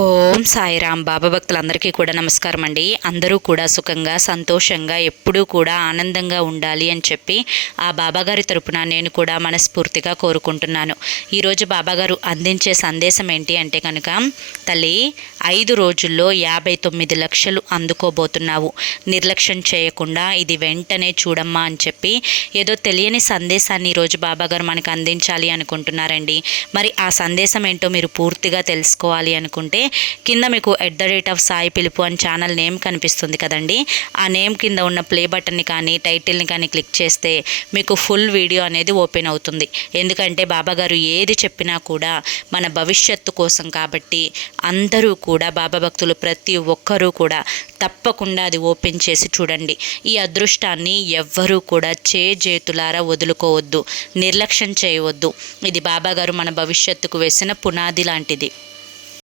ఓం సాయిరాం. బాబా భక్తులందరికీ కూడా నమస్కారం అండి. అందరూ కూడా సుఖంగా సంతోషంగా ఎప్పుడూ కూడా ఆనందంగా ఉండాలి అని చెప్పి ఆ బాబాగారి తరపున నేను కూడా మనస్ఫూర్తిగా కోరుకుంటున్నాను. ఈరోజు బాబాగారు అందించే సందేశం ఏంటి అంటే కనుక, తల్లి 5 రోజుల్లో 59 లక్షలు అందుకోబోతున్నావు, నిర్లక్ష్యం చేయకుండా ఇది వెంటనే చూడమ్మా అని చెప్పి ఏదో తెలియని సందేశాన్ని ఈరోజు బాబాగారు మనకు అందించాలి అనుకుంటున్నారండి. మరి ఆ సందేశం ఏంటో మీరు పూర్తిగా తెలుసుకోవాలి అనుకుంటే కింద మీకు @సాయి పిలుపు అని ఛానల్ నేమ్ కనిపిస్తుంది కదండి. ఆ నేమ్ కింద ఉన్న ప్లే బటన్ని కానీ టైటిల్ని కానీ క్లిక్ చేస్తే మీకు ఫుల్ వీడియో అనేది ఓపెన్ అవుతుంది. ఎందుకంటే బాబాగారు ఏది చెప్పినా కూడా మన భవిష్యత్తు కోసం కాబట్టి అందరూ కూడా బాబా భక్తులు ప్రతి ఒక్కరూ కూడా తప్పకుండా అది ఓపెన్ చేసి చూడండి. ఈ అదృష్టాన్ని ఎవ్వరూ కూడా చేతులారా వదులుకోవద్దు, నిర్లక్ష్యం చేయవద్దు. ఇది బాబాగారు మన భవిష్యత్తుకు వేసిన పునాది లాంటిది.